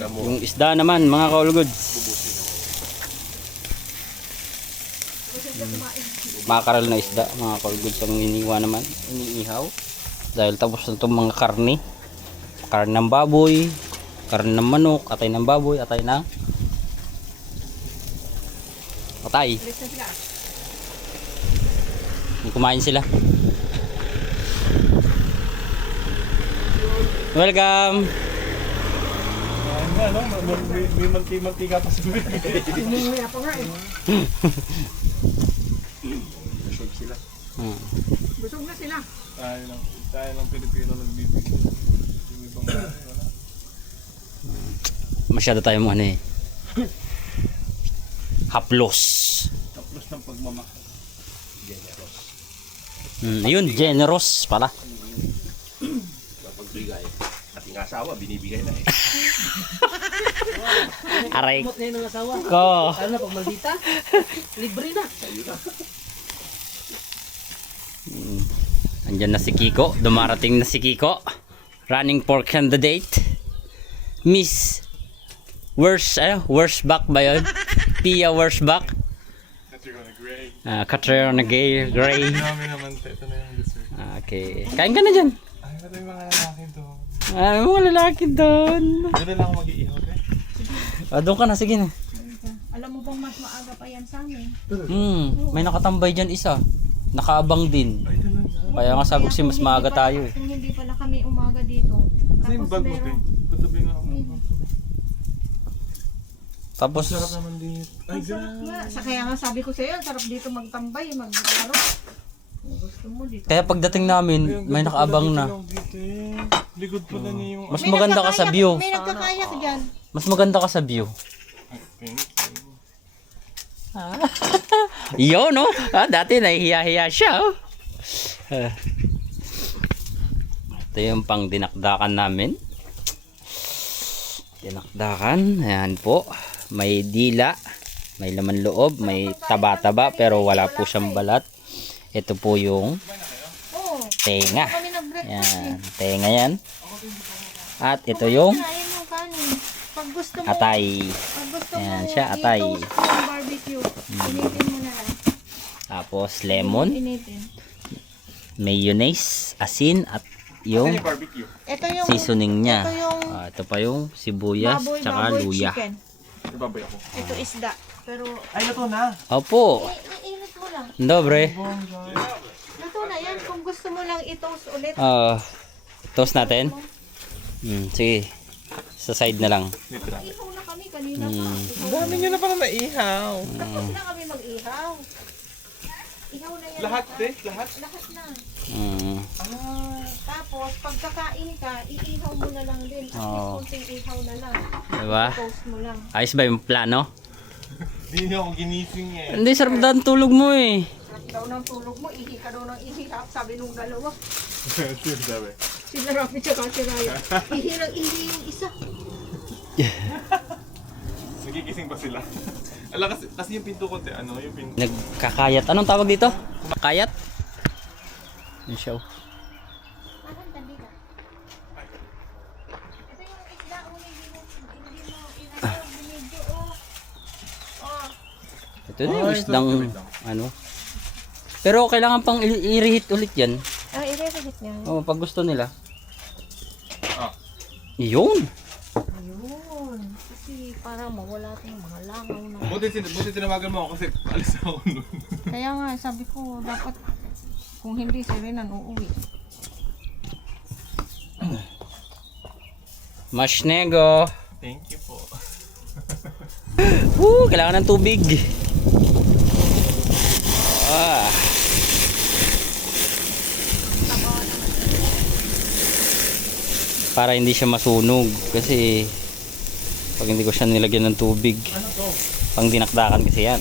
Yung isda naman mga kaulgods. Makaral na isda mga kaulgods ang iniwa naman. Iniihaw. Dahil tapos na itong mga karne. Karne ng baboy. Karne ng manok. Atay ng baboy. Atay ng atay. Kumain sila. Welcome. Ano, may mantika pa sa bibig. Hininguya pa nga eh. Busog sila. Busog na sila. Tayo ng Pilipino nagbibigay. Yung ibang wala. Masyado tayo mo ano eh. Haplos. Tapos ng pagmamahal. Generous. Ayun, generous pala. Kapag bigay. Ating asawa, binibigay na eh. Aray Mot na yun ang asawa. ko. Lalo na pag maldita. Libre na. Andyan na si Kiko. Dumarating na si Kiko. Running for candidate. Miss worst back ba yun? Pia worst back. Katrina Gray. Katrina Gray. Namin naman, ito na yung dessert. Okay. Kain ka na dyan. Ay, ito yung mga lalaki doon. Mga lalaki doon. Doon na lang ako mag-iihaw, eh. Doon ka na. Sige na. Alam mo bang mas maaga pa yan sa amin? May nakatambay dyan isa. Nakaabang din. Ay, ito na. Kaya nga sabi ko si mas maaga tayo eh. Kung hindi pala kami umaga dito. Kasi yung bag mo, te. Patabi nga ako. Tapos, Sarap naman dito. Ay, Ang sarap nga. Sa kaya nga sabi ko sa'yo, sarap dito magtambay, maglaro. Kung gusto mo dito. kaya pagdating namin, may nakaabang na. Likod pala niya yung... Mas maganda ka sa view. May nagkakayak dyan. Mas maganda ka sa view. Yo, no? Dati nahihiya-hiya siya. Oh. Ito yung pang dinakdakan namin. Dinakdakan. Ayan po. May dila. May laman loob. May taba-taba. Pero wala po siyang balat. Ito po yung Oo. tenga. Kami nag-breakfast Ayan. Tenga yan. At ito yung Kain yung kanin. Pag gusto mo, atay. pag gusto Ayan, mo siya, atay. i-toast yung barbecue, initin mo na lang. Tapos lemon. Initin. Mayonnaise. Asin. At yung barbecue. Ito yung seasoning niya. Ito yung Ito pa yung sibuyas tsaka baboy luya. chicken. Ibabay ako. Ito isda. Pero Ay, ito na. Opo. iinit mo lang. Dobre. Luto na yan. Kung gusto mo lang i-toast ulit. Toast natin. Sige. Sa side na lang. Ihaw na kami kanina pa. Ang dami nyo na pala naihaw. Tapos na kami mag-ihaw. Ihaw na yan. Lahat, te? Lahat? Lahat na. Ah. Tapos, pagkakain ka, iihaw mo na lang din. At least konting ihaw na lang. Diba? Toast mo lang. Ayos ba yung plano? Di niyo ako ginising eh. Hindi, sarap daw tulog mo eh. Sarap daw ng tulog mo, ihi ka daw ng ihi. Sabi nung dalawa. Sabi. Sila Rafi tsaka si Raya. Ihi ng ihi yung isa. Nagigising pa sila. Ala, kasi yung pinto ko, te, ano, yung pinto. Nagkakayat. Anong tawag dito? Kayat? Yung show. Parang tabi ka. Ito yung isda, hindi mo binidyo, oh. Oh. Ito na yung isdang ano. Pero kailangan pang i-reheat ulit yan. Ah, i-reheat niya. Pag gusto nila. Ah. Yun. Ayun. Kasi para mawala tayong mga langaw na. Buti tinawagan mo ako kasi alis ako nun. Kaya nga, sabi ko, dapat kung hindi si Renan uuwi. Mashnego. Thank you po. Kailangan ng tubig. Para hindi siya masunog kasi pag hindi ko siya nilagyan ng tubig. Ano to? Pang dinakdakan kasi yan.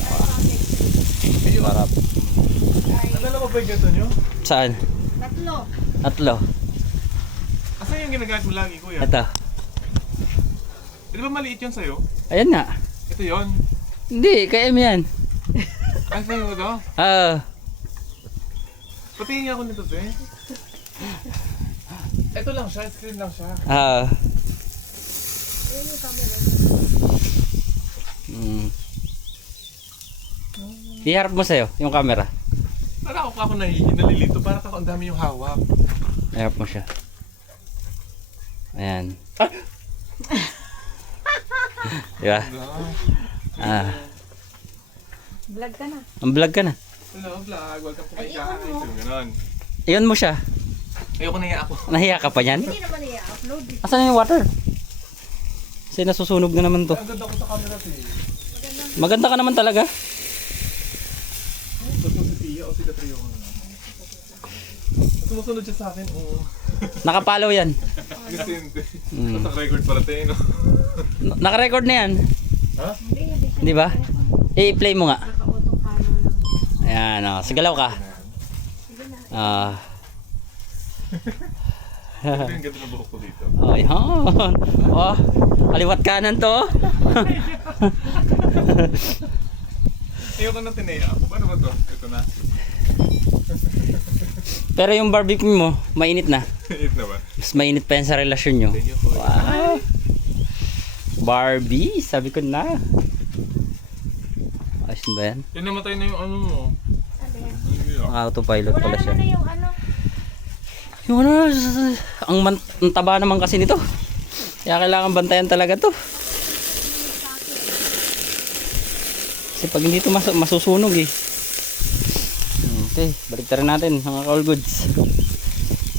Para Nadala ba yung gato nyo? saan? Tatlo. Asan yung ginagamit mo lagi, kuya? Ito. Di ba maliit yun sa'yo? Ayan nga. Ito yun. Hindi, kaya mo yan. Ay, sa'yo mo to? Patingin nga ako nito, te. Ito lang siya, screen lang siya. Iharap mo sa'yo, yung camera. Para ako nalilito. Para ako ang dami yung hawak. Iharap mo siya. Ayan. Diba? Ah, Vlog ka na. ang vlog ka na. Hello, vlog. Welcome to my channel. Ganon. Iyon mo siya. Ayoko na ako. Nahiya ka pa niyan? Hindi naman i-upload. Asan yung water? Kasi nasusunog na naman to. Ang ganda ko sa camera to eh. Maganda ka naman talaga. Gusto si Tia o si Katrio. Sumusunod siya sa akin. Oo. Nakapalaw yan. Gasente. Nasa record para tayo, no? Naka-record na yan. Ha? Di ba? I-play mo nga. Naka-autofollow lang. Ayan, oh. Sigalaw ka. Ah. Ito yung ganda ng buhok ko dito. Oh, yan. Oh, kaliwat kanan to. Ayoko na tinaya ako. Paano ba to? Ito na. Pero yung barbecue mo, mainit na. Ito na ba? Mas mainit pa yan sa relasyon nyo. Thank you po. Wow. Barbie, sabi ko na. Ayos ba yan? Yan namatay na yung ano mo. Ano yan? Ano yun? Naka-autopilot Wala pala siya. naman na yung ano. Yung ano, ang taba naman kasi nito. Kaya kailangan bantayan talaga to. Kasi pag hindi ito masusunog eh. Okay, balik rin natin mga all goods.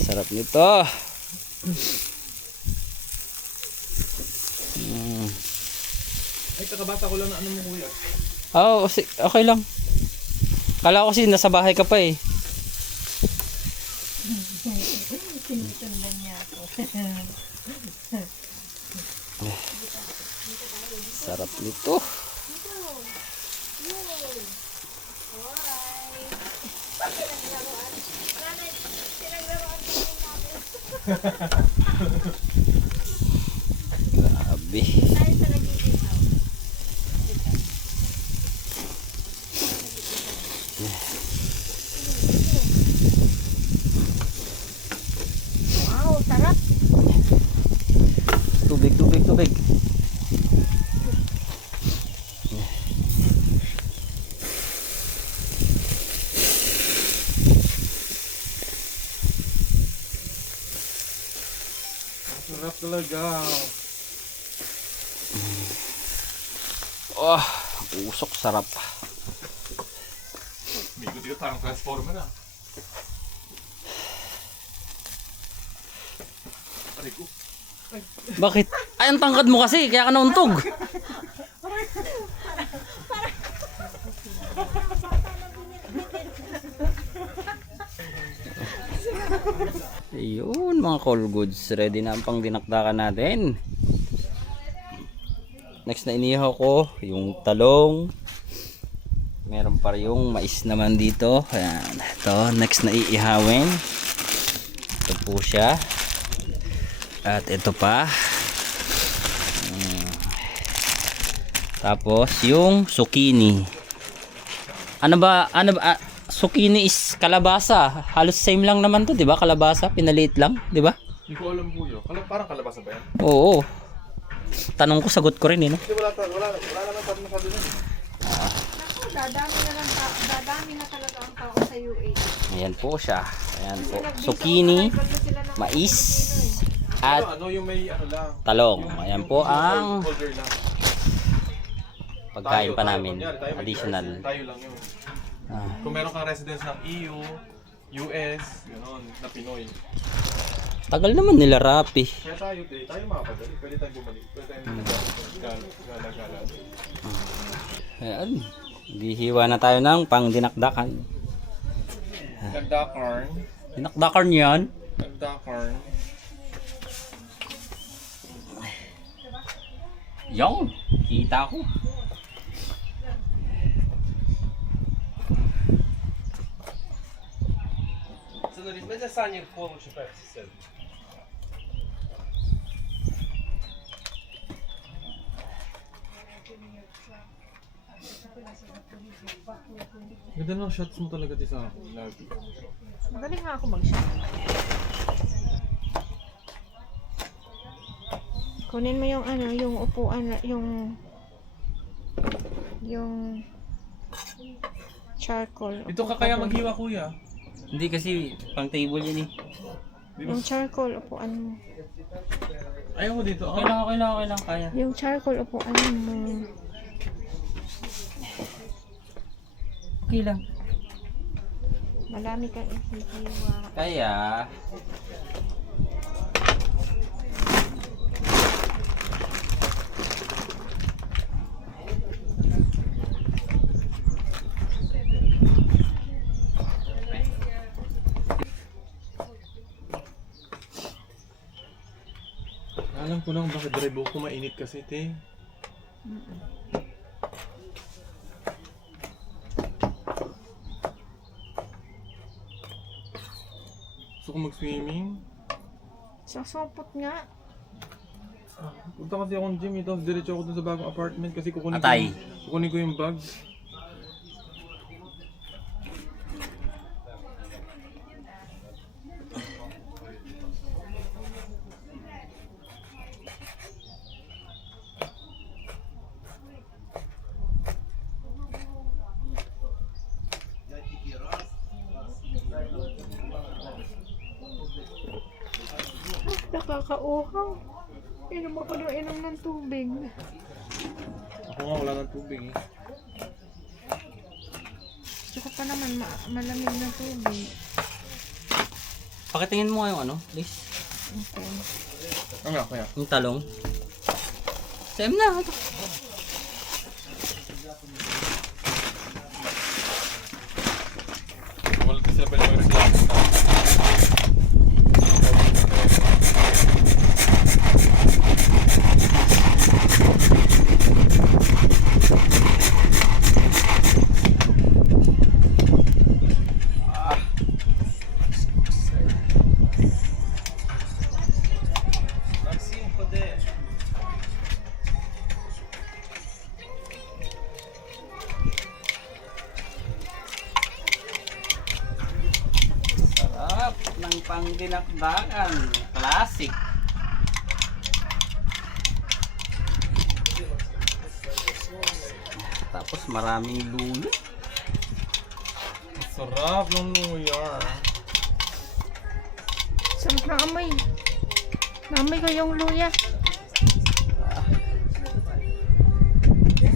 Sarap nito. Ay, kakabata ko lang na ano mo kuya. Oo, okay lang. Kala ko kasi nasa bahay ka pa eh. Sinusundan niya ako. Sarap nito. Grabe. Wow, sarap. Tubig, tubig, tubig. Sarap talaga. Oh, usok sarap. May ikot-ikot parang transformer na. Aray ko. Bakit? Ay, ang tangkad mo kasi, kaya ka nauntog. Ayun, mga call goods. Ready na ang pang dinakdakan natin. Next na inihaw ko, yung talong. Meron pa yung mais naman dito. Ayan, ito. Next na iihawin. Ito po siya. At ito pa. Tapos yung zucchini. Ano ba zucchini is kalabasa. Halos same lang naman to, 'di ba? Kalabasa, pinaliit lang, 'di ba? Hindi ko alam kuya. Parang kalabasa ba yan? Oo. Tanong ko, sagot ko rin eh, no? Hindi, wala naman sabi na sabi na. Naku, dadami na talaga ang tao sa UAE. Ayan po siya. Ayan po. Zucchini, mais, at Ano yung may ano lang. talong. Ayan po ang Holder lang. pagkain pa Tayo, namin. kunyari, tayo may Additional. US, tayo lang yun. Ah. Kung meron kang residence ng EU, US, gano'n, na Pinoy. Tagal naman nila Rappi. Kaya tayo makapadali. Pwede tayong bumalik. Pwede tayong gala-gala. Ayan. Gihiwa na tayo ng pang dinakdakan. Nagdakarn. Dinakdakan yan. Nagdakarn. Yung, kita ko. Смотрите, мы за Саней получше практически. Ganda ng shots mo talaga di sa akin. Lagi. Magaling nga ako mag-shot. Kunin mo yung ano, yung upuan, yung charcoal. Ito ka kaya maghiwa, kuya. Hindi kasi pang table yan eh. Yung charcoal, upuan mo. Ayaw mo dito. Okay lang, kaya. Yung charcoal, upuan mo. Okay lang. Marami kang isihiwa. Kaya, Alam ko lang bakit drive ko mainit kasi, te. Gusto ko mag-swimming. Sasopot nga. Punta kasi akong gym ito. Diretso ako dun sa bagong apartment kasi Atay. kukunin ko yung bag. Nakakauhaw. Inom ako ng inom ng tubig. Ako nga wala ng tubig eh. Tsaka pa naman malamig na tubig. pakitingin mo nga yung ano, please. Okay. Ano nga kaya? Yung talong. Same na. Wala kasi sila pwede mag-reklamo na. Максим, ходи. Sarap ng pangdinakdakan. Classic. Tapos maraming lulo. Sarap ng luyar. Sarap na amoy. Naamoy ko yung luya.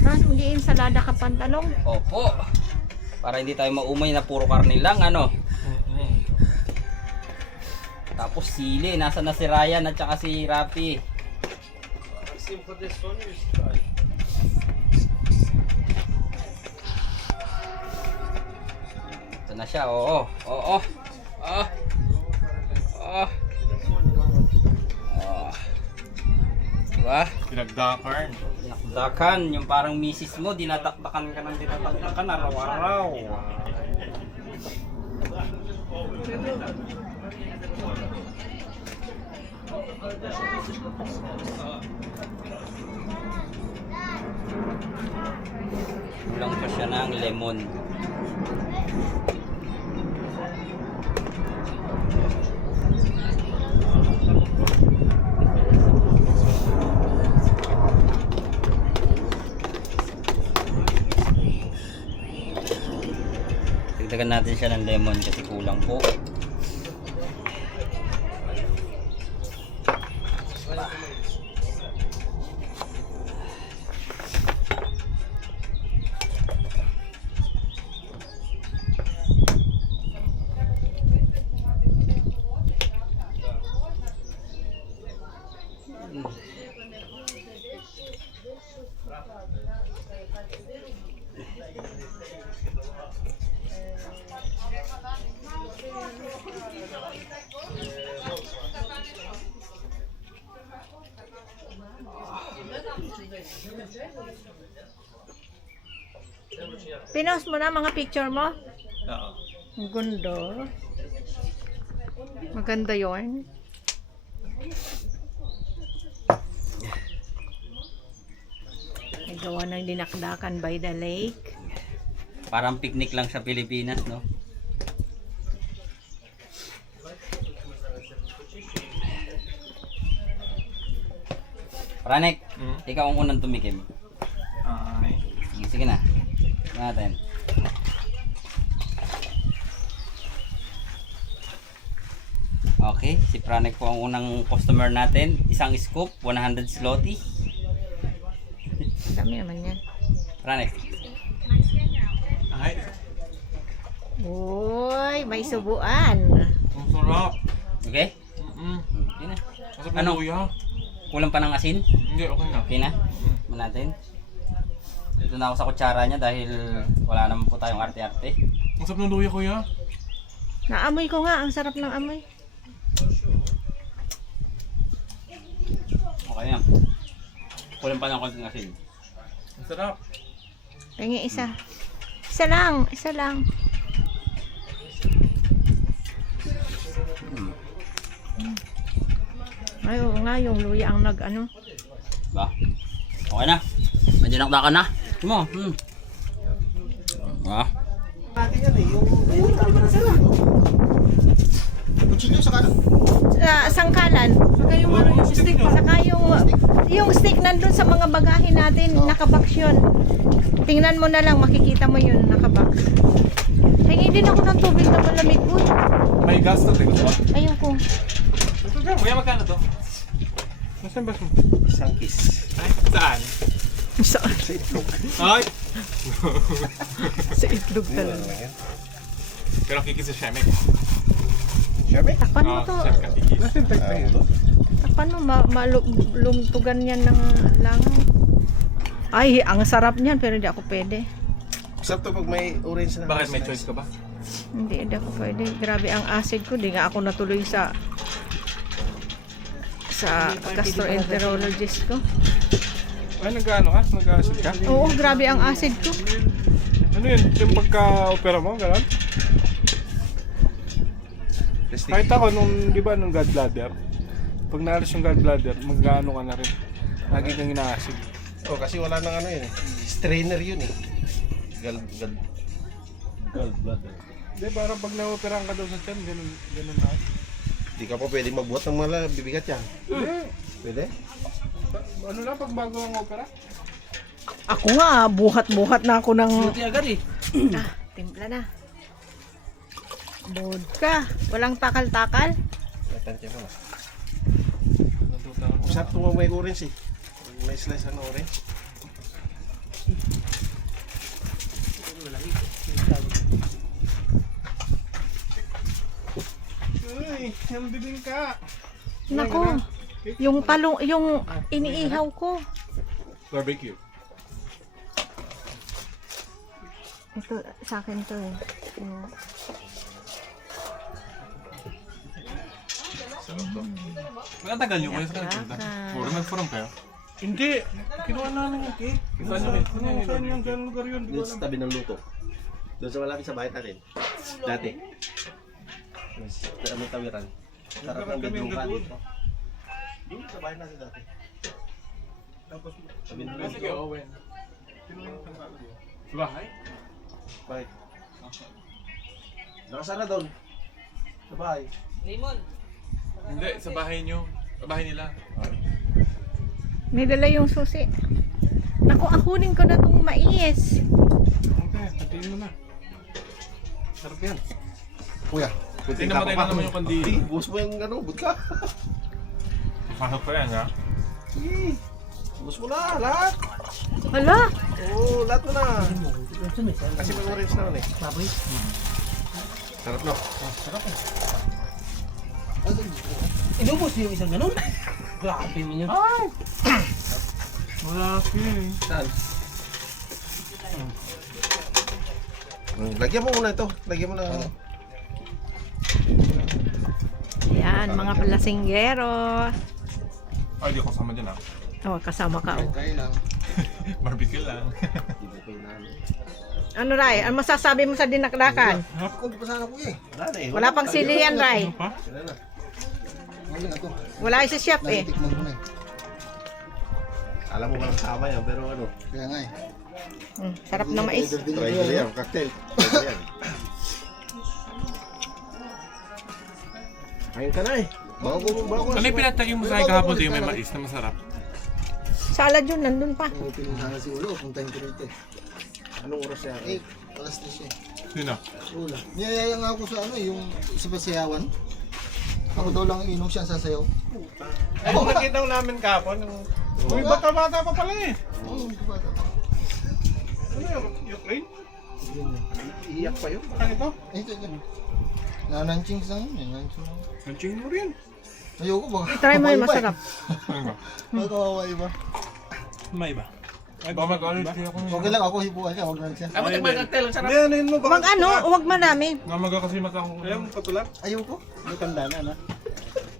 Mag-iinsalada ka pantalong. Opo. Para hindi tayo maumay na puro karne lang, ano. Tapos sili. Nasa na si Ryan at saka si Rapi. Максим, ходи, Соню іскай. Ito na siya. Oo. Oo. Ah. Ah. Ah. Diba? Pinagdakarn. Nakdakan. Yung parang misis mo. Dinatakdakan ka ng dinatakdakan araw-araw. Kulang pa siya ng lemon. Dagdagan natin siya ng lemon kasi kulang po. Pinost mo na mga picture mo? Oo. Ang ganda. Maganda yon. Nagawa ng dinakdakan by the lake. Parang picnic lang sa Pilipinas, no? Pranek, Hmm? ikaw ang unang tumikim. Ay. Sige na. Tingnan natin. Okay, si Pranek po ang unang customer natin. Isang scoop, 100 zloty. Dami naman yan. Pranek. Ay. Uy, may subuan. Ang sarap. Okay? Mm. Okay na. Masarap Ano? ng luya. Kulang pa ng asin? Hindi, okay na. Okay na? Tignan natin. Dito na ako sa kutsara niya dahil wala naman po tayong arte-arte. Ang sarap ng luya, kuya. Naamoy ko nga, ang sarap ng amoy. Okay na. Kulang pa ng konting asin. Ang sarap. Pengi isa. Isa lang, isa lang. Ay, oo nga, yung luya ang nag-ano. Ba? Okay na. May dinakdakan na. Mo. Ah. Kutsilyo sa kanan. Sangkalan. Saka yung ano, yung stick. Saka yung stick nandun sa mga bagahe natin, nakabox yun. Tingnan mo na lang, makikita mo yun, nakabox. Hingi din ako ng tubig na malamig. Uy, May gas na, gusto ba? ayun ko. Kuya, magkano to? Nasaan ba mo? Isang kiss. Ay, saan? Saan? Ay! Sa itlog talaga. Pero kikis sa Shemek. Siyempre. Takpan mo to. Chef ka kikis. Takpan mo, malumtugan yan ng langaw. Ay, ang sarap niyan, pero hindi ako pwede. Sarap to pag may orange na. Bakit may choice ka ba? Hindi ako pwede. Grabe ang acid ko. Di nga ako natuloy sa gastroenterologist ko. Ay, nag-ano ka? Nag-acid ka? Oo, grabe ang acid ko. Ano yun? Yung pagka-opera mo, gano'n? Kahit ako, di ba, nung gallbladder, pag naalis yung gallbladder, mag-ano ka na rin. Lagi kang ina-acid. Oh, kasi wala nang ano yun eh. Strainer yun eh. Gallbladder. Hindi, parang pag na-operahan ka daw sa tiyan, ganun na. Di ka pa pwede magbuhat ng mga bibigat yan. Pwede? Ano lang, pag bago ang opera? Ako nga, buhat-buhat na ako ng... Buti agad eh. Timpla na. Vodka. Walang takal-takal. Tansya mo na. Sarap to may orange eh. May slice ng orange. Uy, yung bibingka. Nako. Yung talong, yung iniihaw ko. Barbecue. Ito, sa akin to eh. Yung- Magkatagal nyo kayo sa kanila. Puro nag-forum kayo? Hindi. Kinuha namin yung cake. Saan yung ganun lugar yun? Doon sa tabi ng luto. Doon sa malapit sa bahay natin. Dati. Ano tawiran? Sarap ng bedroom ka dito. Doon sa bahay natin dati. Tapos, Tabi ng sige, luto. Owen. Kinuha yung pangkalo yun. Sa bahay? Bakit? Nakasara doon. Sa bahay. Hindi, sa bahay nyo. Sa bahay nila. May dala yung susi. Naku, akunin ko na tong mais. Okay, patiin mo na. Sarap yan. Kuya. Hindi namatay na naman yung kandili. Buhos mo yung ano, budka. Pasok pa yan, ha? Buhos mo na, lahat. Hala, Oo, lahat mo na. Kasi may orange naman eh. Sarap no? Inubos niyo yung isang ganun. Grabe mo yun. Wala eh. Saan? Lagyan mo muna ito. Lagyan mo na. yan, mga palasinggero. Ay, di ko kasama dyan, ha? Oh, kasama ka. Oh. Barbecue lang. Ano, Ray? Ano masasabi mo sa dinakdakan? Kundi pa sana kuya eh. Wala na eh. Wala pang sili yan, Ray. Pa? Wala na. Wala si chef eh. Alam mo walang sama yan, pero ano. Kaya nga eh. Sarap na mais. Try ko yan, cocktail. Try ko yan. Kain ka na eh. Bago. Ano yung pinatagin mo sa akin kahapon yung may mais na masarap? salad yun, nandun pa. May pinuntahan si Ulo, puntahin ko rito. Anong oras siya? 8, alas 10 siya. Sino? Ulo. Niyayaya nga ako sa ano, yung sa pasayawan. Ako daw lang inom siya sasayaw. Ay, nakita ko namin kapon. Uy, bata-bata pa pala eh. Oo, bata. Ano yung Ukraine? Iiyak pa yun. Ano ito? Ito. Nananching sa yun. Nananching. Nanching mo rin. Ayoko ba? Try mo yung masarap. Ano ba? Makawawa iba. May ba? Ay, baka mag-allergy ako. Okay lang ako hipuan siya, wag lang siya. Hindi, ano yun mo? Wag ano, wag marami. Namaga kasi mata ko. Ayaw mo patulak? Ayoko. May tanda na, no?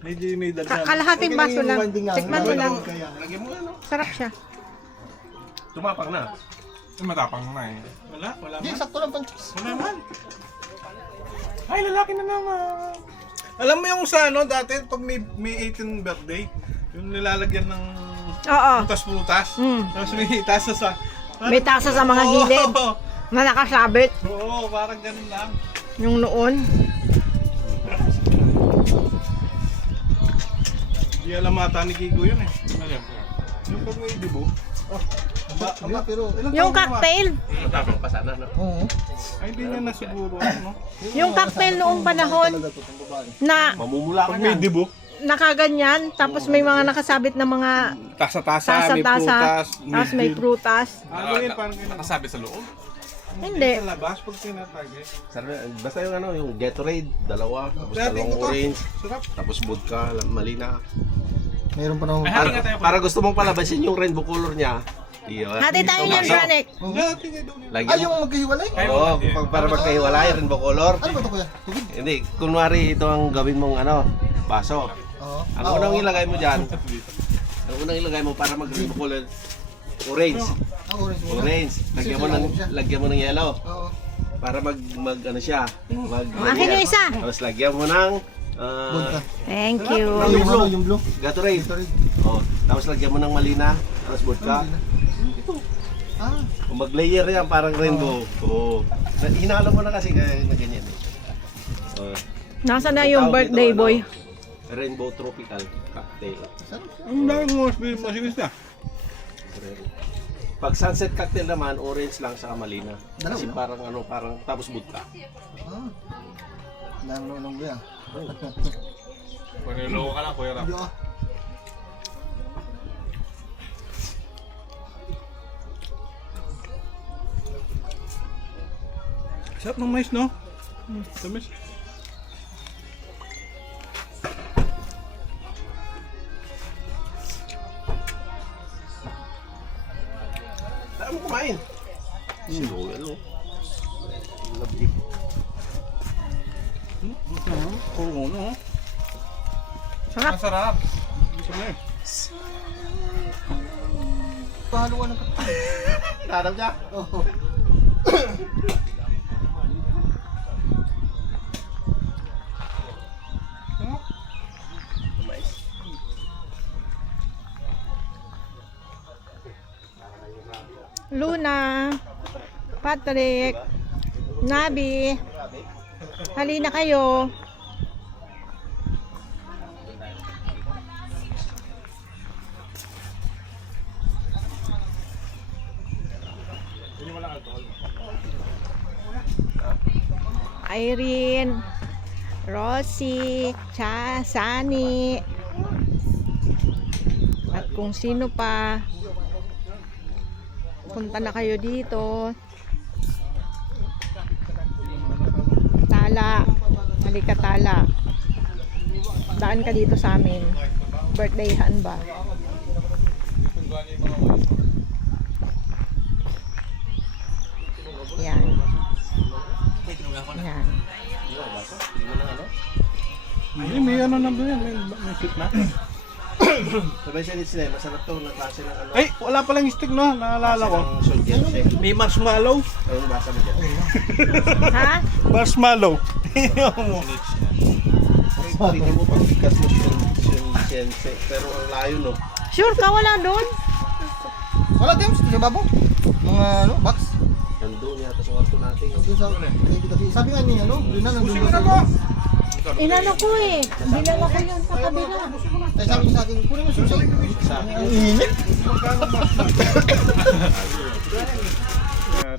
Medyo may Kalahating baso lang. Tikman mo lang. Lagyan mo ano? Sarap siya. Tumapang na. Matapang na eh. Wala Hindi, sakto lang pang cheese. Wala man. Ay, lalaki na naman. Alam mo yung sa ano, dati pag may 18th birthday, yung nilalagyan ng Oo. prutas-prutas. Mm. Tapos may tasa sa... May tasa sa mga gilid na nakasabit. Oo, parang ganun lang. Yung noon. Di alam mata ni Kigo yun eh. Yung pag may dibo. Hindi, pero... Yung cocktail. Matapang pa sana, no? Oo. Ay, hindi niya na siguro, no? Yung cocktail noong panahon Talaga to, pang babae. na Mamumula ka pag may dibo. nakaganyan, tapos may mga nakasabit na mga Tasa-tasa, may tasa-tasa, prutas. tapos may prutas. Ano yun, parang ganun. Nakasabi sa loob. Hindi. Sa labas, pag tinatagay. Basta yung ano, yung Gatorade, dalawa, tapos Dati dalawang ko to. orange, Sarap. tapos vodka, malina. Mayroon pa naman. Para gusto mong palabasin yung rainbow color niya. Iyo. Hati tayo niyan, Janek. Dati nga daw nila. Ah, Lagyan mo. yung magkahiwalay? Oo, para magkahiwalay, rainbow color. Ano ba ito kuya? Tubig? Hindi, kunwari ito ang gawin mong ano, baso. Oo. Ang unang ilagay mo dyan, ang unang ilagay mo para mag-rainbow color, orange. Ah, orange muna. Orange. Lagyan mo ng yellow. Oo. Para mag ano siya, Akin yung isa. Tapos lagyan mo ng Vodka. Thank you. Ah, yung ano, yung blue. Gatorade. Gatorade. Oh, tapos lagyan mo ng malina, tapos vodka. Ah, Kung mag-layer yan, parang rainbow. Oo. Hinalo mo na kasi kaya na ganyan eh. Oh, Nasa na yung birthday boy? Rainbow Tropical Cocktail. Ang dami mo masinis na. Pag sunset cocktail naman, orange lang sa malina. Dalawa, Kasi no? parang ano, parang tapos vodka. ah. Dami nung kuya. Paniloko ka lang, Kuya Rap. Hindi ah. Sarap ng mais, no? Tamis. Saan mo kumain? Sino, ano? Love deep. Puro no? Sarap. Masarap. Gusto mo eh. Pahaluan ng kapatid. Tarap niya? Oo. Luna, Patrick, Nabi, halina kayo. Irene, Rosie, Sani, at kung sino pa. Punta na kayo dito. Tala. Halika Tala. Daan ka dito sa amin. Birthdayhan ba? Yan. Yan. Hindi, may ano na ba yan? May stick na? Sabay siya din sila, masarap to, naklase ng ano. Ay, wala palang stick, no? Naalala ko. Ng soldier shake. May marshmallow. Ayun, basa mo dyan. Ha? Marshmallow. Tingnan mo pag bigas mo shense. Pero ang layo, no? Sure ka wala doon? Wala James, sa babo. Mga ano, box. Nandun yata sa kwarto natin. Doon sa sabi nga niya ano, doon na nandun Pusing mo sa na mo. Inano ko eh. Bilang ako yung sa kabila. Ay, sabi sa akin, kunin mo susi. Ang init.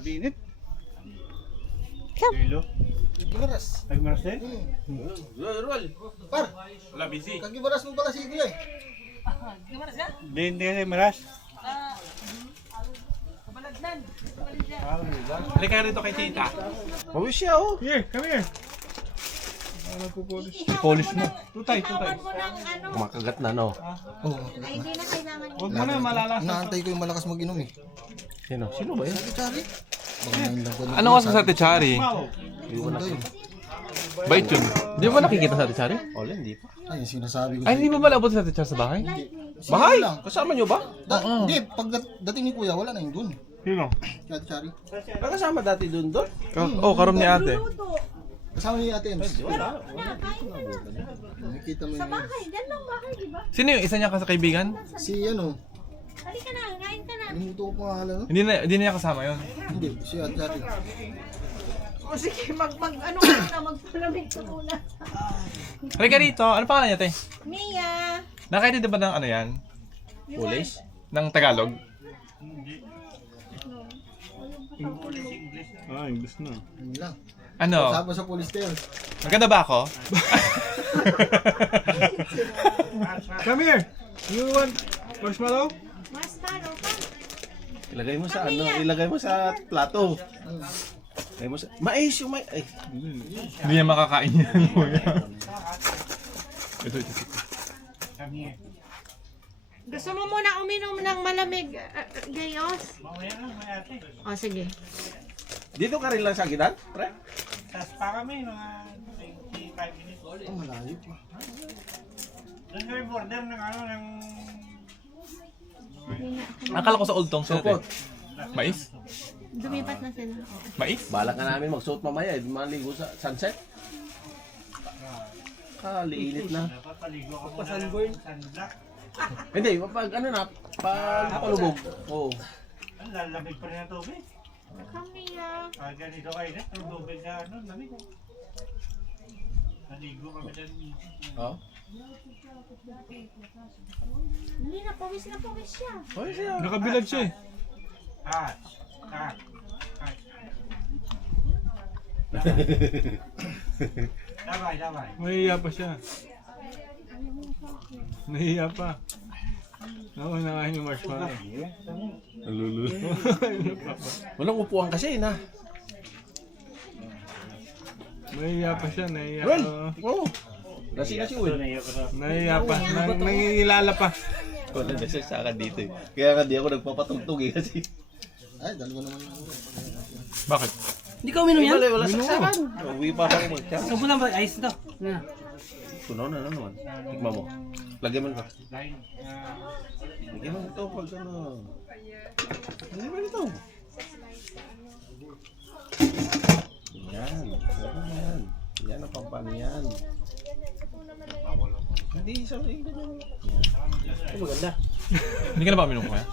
Binit. Come. Kagibaras. Ay, maras din? Roll. Par, Wala, busy. kagibaras mo pala si Kuya eh. Hindi, maras. Halika rito kay tita. Pawis siya oh. Here, come here. Polish mo. Tutay. Ihawan mo ng ano. Kumakagat na no. Ay, hindi na kailangan. Huwag mo na, malalas. Naantay ko yung malakas mag-inom eh. Sino? Sino ba yun? Sabi, Chari. Baka ngayon lang ko na- Ano ka sa Ate Chari? Iwan na yun. Bait yun. Di ba nakikita sa Ate Chari? Wala, hindi pa. Ay, yung sinasabi ko Ay, hindi mo ba nabot sa Ate Chari sa bahay? Bahay? lang. Kasama nyo ba? Hindi, pag dating ni Kuya, wala na yung dun. Sino? Kaya Chari. Kasama dati dun doon? Oh, karom ni Ate. Kasama ni Ate Ems. Wala. Nakikita mo Sa yun. bahay, dyan lang bahay, di ba? Sino yung isa niya sa kaibigan? Si ano, Halika na, kain ka na. limuto ko pangalan no? Hindi na niya kasama yun. Hindi, si Ate Chari. O sige, ano ka na, magpalamig ka muna. Halika rito. Ano pangalan niya, Te? Mia! Nakaintindi ba ng ano yan? Police? Ng Tagalog? Ah, English na. Ano lang. Ano? Sabi sa police tail. Maganda ba ako? Come here. You want marshmallow? Mastaro pa. Ilagay mo sa ano? Ilagay mo sa plato. Ilagay mo sa... Mais yung mais. Ay. Hindi niya makakain yan. Ito. Gusto mo muna uminom ng malamig, Gayos? O sige. Dito ka rin lang sa gidan? Pre? Pa kami, mga 25 minutes. Oh, malayo pa. Doon kami border ng ano, ng... Akala ko sa Old Tong. Supot. Mais? Dumipat na sila. Mais? Balak ka namin magsuot mamaya. Maligo sa sunset. Kaliinit na. Papaligo ako pa sunburn. Sunblock. Hindi, pag ano na, pag palubog. Oo. Ang lalamig pa rin ang tubig. Kamiya. Ganito kayo na, ang tubig na ano, lamig. Naligo kami dyan. Oh. Hindi na pawis siya. Oh, siya. Nakabilad siya eh. Kat. Dabay. Nahiya pa siya. Nahiya pa. Naunahan yung marshmallow. Walang upuan kasi na. Nahiya pa siya. Nahiya Well, pa. oo. Nasi Will. Nahiya pa. Nangingilala pa. Wala kasi sa akin dito eh. Kaya nga di ako nagpapatugtog eh kasi. Ay, dalawa naman yung Bakit? Hindi ka uminom yan? Wala saksakan. Uwi pa ako mag-chat. Saan po lang ba? Ayos ito. Tunaw na naman. Tikma mo. Lagyan mo ito. Lagyan mo ito pag ano. Lagyan mo ito. Yan. Yan. Yan ang pampaniyan. Hindi isa rin. Ito maganda. Hindi ka na ba uminom kaya?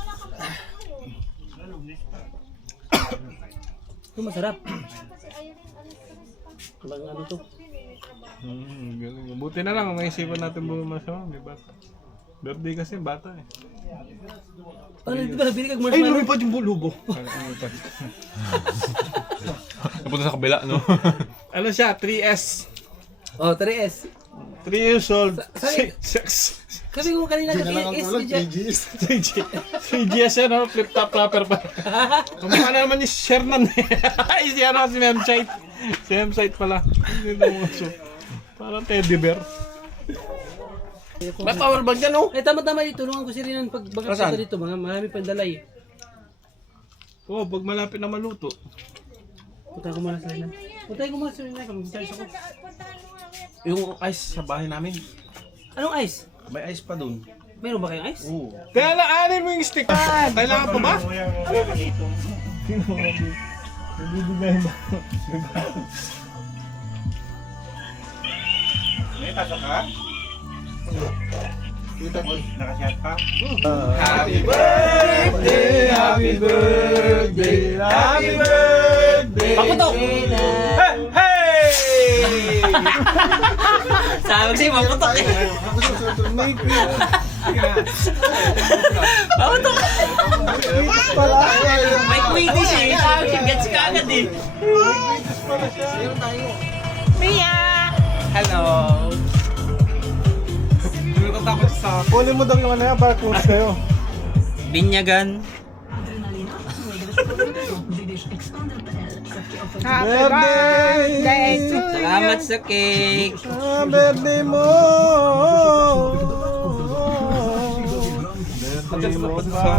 Ito masarap. Walang ano to. Galing. Buti na lang naisipan natin bumasama. Di ba? Birthday kasi bata eh. Ano, di ba nabili kag marshmallow? lumipad yung bulubo. Pupunta sa kabila, no? Ano siya? 3S. Oh, 3S. 3 years old. Sorry. 6. Kasi kung kanina Hindi na lang ang is kulang, PGs. 3GS yan, no? Flip-top rapper pa. Kamukha na naman yung Sherman eh. Ay, si ano, si Memsite. Si Memsite pala. Hindi na mo so. Parang teddy bear. May power bank yan oh. Eh, tama-tama dito. Tulungan ko si Rinan pag bagat Saan? dito. Marami pandalay. Oo, pag malapit na maluto. Punta ko muna sa Rinan. Punta ko muna sa Rinan. Mag-charge ako. Yung ice sa bahay namin. Anong ice? May ice pa dun. Meron ba kayong ice? Oo. Kaya laanin mo yung stick. Kailangan pa ba? May pasok ka? Nakasyat pa? Happy birthday, happy birthday, happy birthday. Pakutok! Hey! Sabi sa'yo, maputok eh. Ako susunod ng may queen. Maputok. Pala. May Quidditch eh. Sabi siya, gets ka agad eh. Mia! Hello. Natatakot sa... Kunin mo daw yung ano yan para close kayo. Binyagan. Happy birthday to you! Salamat sa cake. Ah, birthday mo! Birthday mo pa.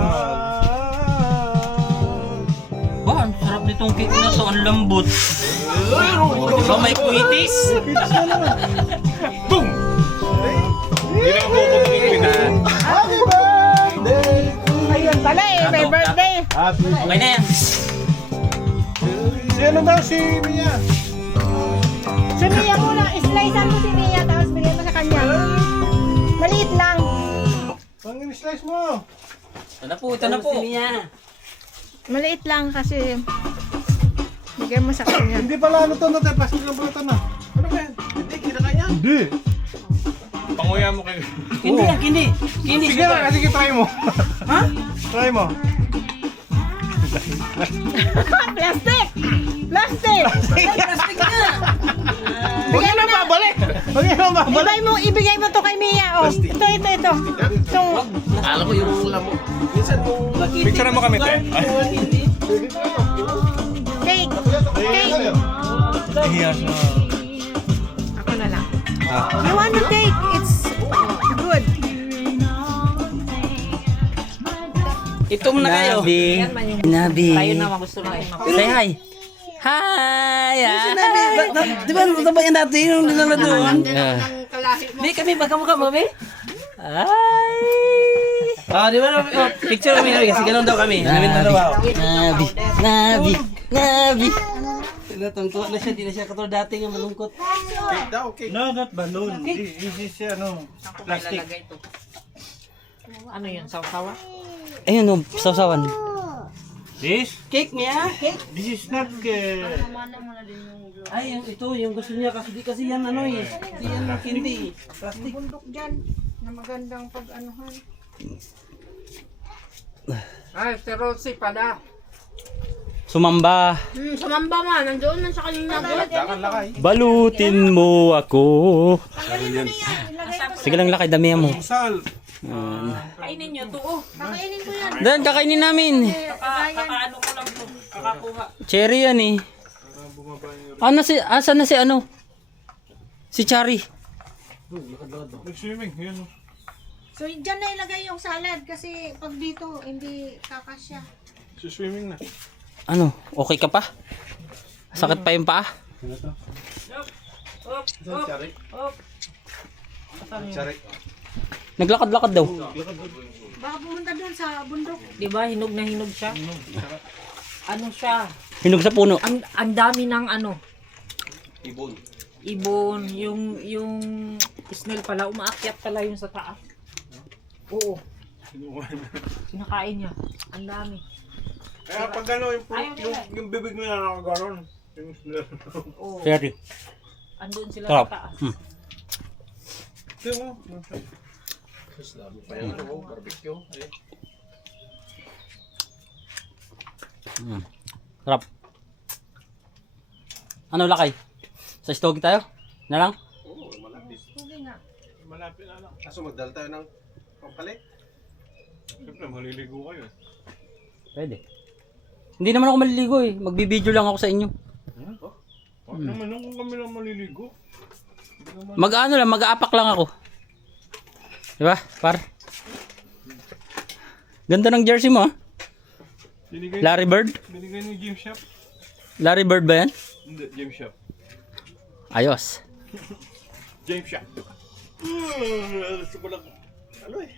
Wah, ang sarap nitong cake na to. Ang lambot. So may Quidditch. Hindi na mapuputok yung pinag. Happy birthday! Ayun pala eh, may birthday. Happy Okay na yan. Sino daw si Mia? Si Mia muna, slicean mo si Mia tapos bigyan mo sa kanya. Maliit lang. Ang in-slice mo? Ito na po, ito na po. Maliit lang kasi bigyan mo sa kanya. Hindi pala ano to, natin. Plastic lang pala ito na. Ano ba yan? Hindi, kinakain yan. Hindi. Panguya mo kayo. Hindi yan, hindi. Hindi. Sige na, sige try mo. Ha? Try mo. Plastic! Plastic! Plastic na. Huwag yun ang babalik. Huwag yun ang babalik. Ibigay mo to kay Mia. Oh, ito. Itong, Alam ko yung ulam mo. Minsan yung... Picture mo kami, te. cake. Cake. Ako na lang. You want the cake? It's good. Ito muna kayo. Nabi. Tayo naman gusto na Say hi. Hi! Di ba natabayan natin yung dinala doon? Be, kami magkamukha mo, be? Hi! Di ba? Picture kami kasi ganun daw kami. Nabi. Natungtuwa na siya, di na siya katulad dati nga malungkot. Cake daw, cake. No, not balloon. This is ano, plastic. Ano yun? Sawa-sawa? Ayun o, sausawan. This? Cake niya, cake. This is not Ay, yung gusto niya kasi yan ano eh. Hindi yan hindi. Plastic. Bundok dyan na magandang pag-anuhan. Ay, si Rosie pala. Sumamba. Sumamba nga, nandoon lang sa kanina. Balutin mo ako. Sige lang lakay, damihan mo. Sal. Kainin nyo to, oh. Kakainin mo yan. Dan, kakainin namin. Kakaano ko lang to. Kakakuha. Cherry yan eh. Asan na si ano? Si Chari. Nag-swimming. Yan. So, dyan na ilagay yung salad kasi pag dito, hindi kakasya. Si-swimming na. Ano? Okay ka pa? Sakit pa yung paa? Naglakad-lakad daw. Baka pumunta doon sa bundok. Di ba, hinog na hinog siya? Ano siya? Hinog sa puno. Ang dami ng ano? Ibon. Ibon, yung snail pala, umaakyat pala yung sa taas. Oo. Sinakain niya. Ang dami. Kaya pag ano, yung bibig nila nakaganon. Oo. Cherry. Andun sila Sarap. sa taas. Tingnan mo. Barbecue. Sarap. Ano lakay? Sa stogie tayo? Na lang? Oo, malapit. Malapit na lang. Kaso magdala tayo ng pampalit. Siyempre, maliligo kayo. Pwede. Hindi naman ako maliligo eh. Magbibideo lang ako sa inyo. Huwag naman kung kami lang maliligo. Mag-ano lang, mag-aapak lang ako. Diba, par? Ganda ng jersey mo, ha? Larry Bird? Binigay ni Gym Shop. Larry Bird ba yan? Hindi, Gym Shop. Ayos. Gym Shop. Gusto ko lang, ano eh.